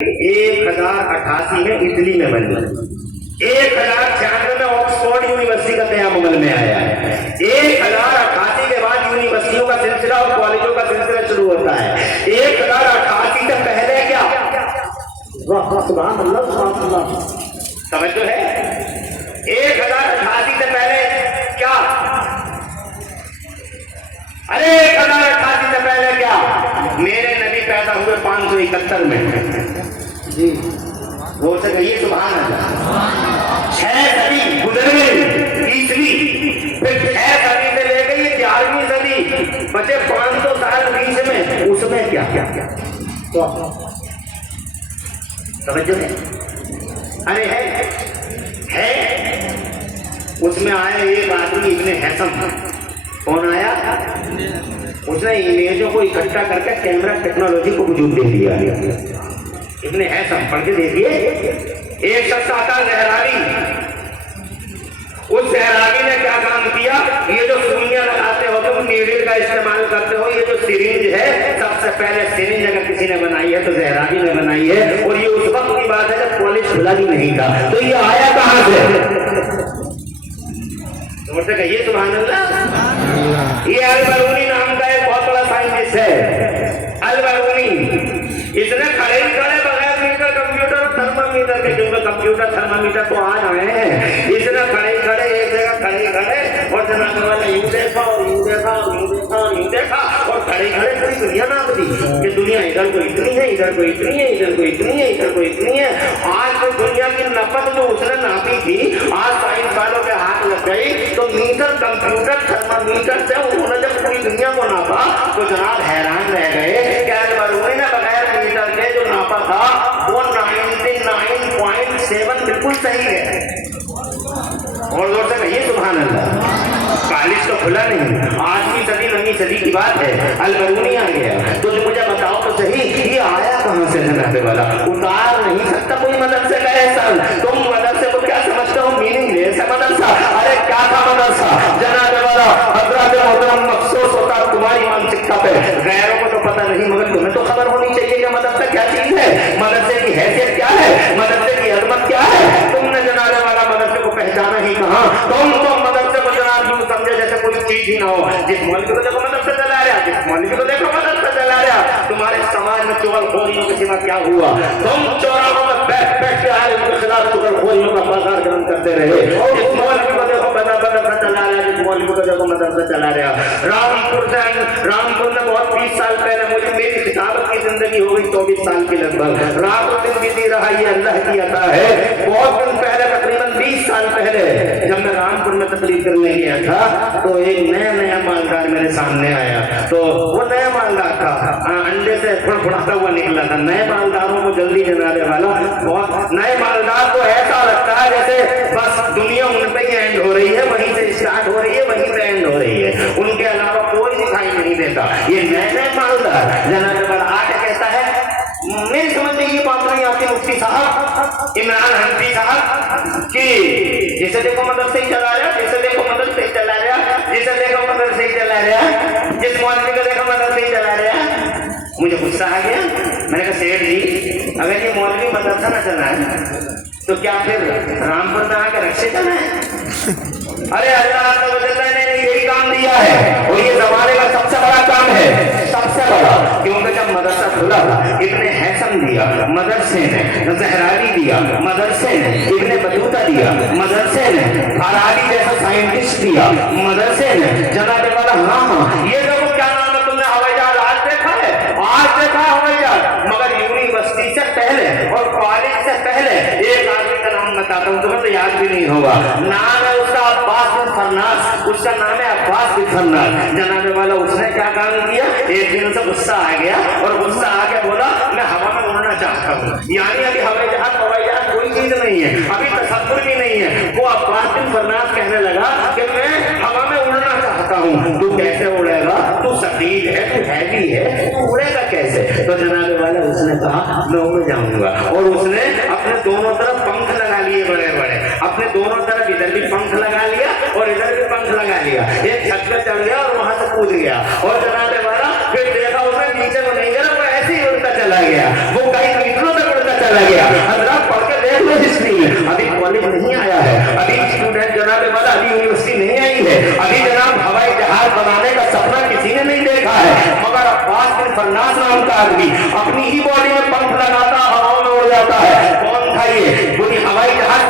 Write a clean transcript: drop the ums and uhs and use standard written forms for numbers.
1088 में इटली में बनी, 1096 में ऑक्सफोर्ड यूनिवर्सिटी का क़याम अमल में आया है। 1088 के बाद यूनिवर्सिटियों का सिलसिला और कॉलेजों का सिलसिला शुरू होता है। 1088 से पहले क्या, सुभान अल्लाह सुभान अल्लाह, समझ जो है 1088 से पहले क्या, अरे 1088 से पहले क्या, मेरे नबी पैदा हुए 571 में जी, वो से कहिए सुभान अल्लाह। 6 सदी गुजर गई ईसवी, फिर 6 सदी से ले गई 11वीं सदी, बचे 500 साल बीच में, उसमें क्या क्या क्या तो समझो है, अरे है उसमें आया एक आदमी इब्ने हैसम, कौन आया, उसने इमेजों को इकट्ठा करके कैमरा टेक्नोलॉजी को वजूद दे दिया। इब्ने हैसम पढ़ के देखिए, एक शख्स आता ज़हरावी, उस ज़हरावी ने क्या काम किया, ये जो सुइयां लगाते हो तुम, नीडल का इस्तेमाल करते हो, ये जो सिरिंज है, सबसे पहले सिरिंज अगर किसी ने बनाई है तो ज़हरावी ने बनाई है, और ये उस वक्त की बात है जब कॉलेज खुला भी नहीं था। तो ये आया कहां से, तो कहिए सुभान अल्लाह। ये अल-बरूनी नाम का एक बहुत बड़ा साइंटिस्ट है, अल-बरूनी। इसने खड़े बगैर मीटर कंप्यूटर थर्मामीटर के, क्योंकि कंप्यूटर थर्मामीटर तो आ रहे हैं, इसने खड़े एक जगह खड़े और जनाब वाला यूं देखा और यूं देखा और यूं देखा और यूं देखा, और खड़े पूरी दुनिया नाप दी कि दुनिया इधर को इतनी है, इधर को इतनी है, इधर को इतनी है, इधर को इतनी है। आज तो दुनिया की नफत जो उसने नापी थी, आज साइंस वालों के हाथ लग गई, तो मीटर कंप्यूटर थर्मामीटर से उन्होंने जब पूरी दुनिया को नापा तो जनाब हैरान रह गए कि अल-बरूनी ने बगैर मीटर के जो नापा था वो 99.7 बिल्कुल सही है। और जोर से कहिए सुभान अल्लाह। कॉलेज तो खुला नहीं, 8वीं सदी 9वीं सदी की बात है, अल-बरूनी आ गया। तो मुझे बताओ तो सही, ये आया कहां से जनाबे वाला, उतार नहीं सकता कोई मदरसे का एहसान। तुम मदरसे को क्या समझते हो, मीनिंग लेस है मदरसा, अरे क्या था मदरसा जनाबे वाला, हज़रत मोहतरम अफसोस होता तुम्हारी मानसिकता पे, गैरों को तो पता नहीं मगर तुम्हें तो खबर होनी चाहिए कि मदरसा क्या चीज है, मदरसे की हैसियत क्या है, मदरसे की अजमत क्या है। तुमने जनाबे वाला मदरसे को पहचाना ही कहां, तुम तो मदरसे को जनाब यूं समझे जैसे कोई चीज ही ना हो। जिस मौलवी को देखो मदरसा चला रहा, जिस मौलवी को देखो मदरसा चला रहा, तुम्हारे समाज में चुगलखोरियों के सिवा क्या हुआ, तुम चौराहों में बैठ के आलिम के खिलाफ चुगलखोरियों का बाजार गर्म करते रहे। जिस मौलवी को देखो मदरसा चला रहा, जिस मौलवी को देखो मदरसा चला रहा। रामपुर में बहुत 20 साल पहले, मुझे मेरी किताबत की जिंदगी हो गई 24 साल की लगभग, रात और दिन बीती रहा, ये अल्लाह की अता है। बहुत दिन पहले, तकरीबन 20 साल पहले, जब मैं रामपुर में तकलीफ करने गया था तो एक नया मालदार मेरे सामने आया। तो वो नया मालदार था, अंडे से फुड़फुड़ाता हुआ निकला था। नए मालदारों को जल्दी जनाने वाला, बहुत नए मालदार को ऐसा लगता है जैसे बस दुनिया उन पे ही एंड हो रही है, वहीं से स्टार्ट हो रही है, वहीं से एंड हो रही है, उनके अलावा कोई दिखाई नहीं देता। ये नए मालदार जनाने वाला आके कहता है, मेरी समझ में ये बात नहीं आती मुफ्ती साहब, इमरान हनफी साहब, कि जिसे देखो मदरसे ही चला रहा, जिसे देखो मदरसे ही चला रहा, जिसे देखो मदरसे ही चला रहा, जिस मौलवी को देखो मदरसे ही चला रहा। मुझे गुस्सा आ गया, मैंने कहा सेठ जी, अगर ये मौलवी मदरसा न चला है तो क्या फिर रामपुर में आकर रक्षे चला है। अरे अल्लाह ने यही काम दिया है, और ये जमाने का सबसे बड़ा काम है, सबसे बड़ा, क्योंकि जब मदरसा खुला इब्ने हैसम दिया मदरसे ने, ज़हरावी दिया मदरसे ने, इब्ने बतूता दिया मदरसे ने, फरारी जैसा साइंटिस्ट दिया मदरसे ने, जनाबे वाला हाँ ये देखो क्या नाम है, तुमने हवाई जहाज आज देखा है, आज देखा हवाई जहाज, मगर यूनिवर्सिटी से पहले और कॉलेज से पहले एक आदमी का नाम बताता हूँ, तुम्हें तो याद भी नहीं होगा, नाम है उसका अब्बास बिन फरनास, उसका नाम है अब्बास बिन फरनास। जनाबे वाला उसने क्या काम किया, एक दिन से गुस्सा आ गया और गुस्सा आके बोला मैं हवा में उड़ना चाहता हूँ। यानी अभी हवाई जहाज कोई चीज नहीं है, अभी तसव्वुर भी नहीं है। वो अब्बास बिन फरनास कहने लगा कि मैं हवा में उड़ना चाहता हूँ। तू कैसे उड़ेगा, तू सकील है, तू हैवी है, तू उड़ेगा कैसे। तो जनाबे वाला उसने कहा मैं उड़ जाऊंगा, और उसने अपने दोनों तरफ पंख लगा लिए बड़े बड़े, अपने दोनों तरफ इधर भी पंख लगा लिया और इधर भी पंख लगा लिया, एक छत पे चढ़ गया और वहां से कूद गया, और जनाबे वाला फिर देखा उसने नीचे को नहीं गिरा, वो ऐसे ही उड़ता चला चला गया, वो कई मीटरों तक उड़ता चला गया। हजरत पढ़ के देख लो हिस्ट्री में, अभी कॉलेज नहीं आया है, अभी स्टूडेंट जनाब वाला अभी यूनिवर्सिटी नहीं आई है, अभी जनाब हवाई जहाज बनाने का सपना किसी ने नहीं देखा है, मगर अब्बास बिन फन्नास नाम का आदमी अपनी ही बॉडी में पंख लगाता हवाओं में उड़ जाता है। कौन था ये? पूरी हवाई जहाज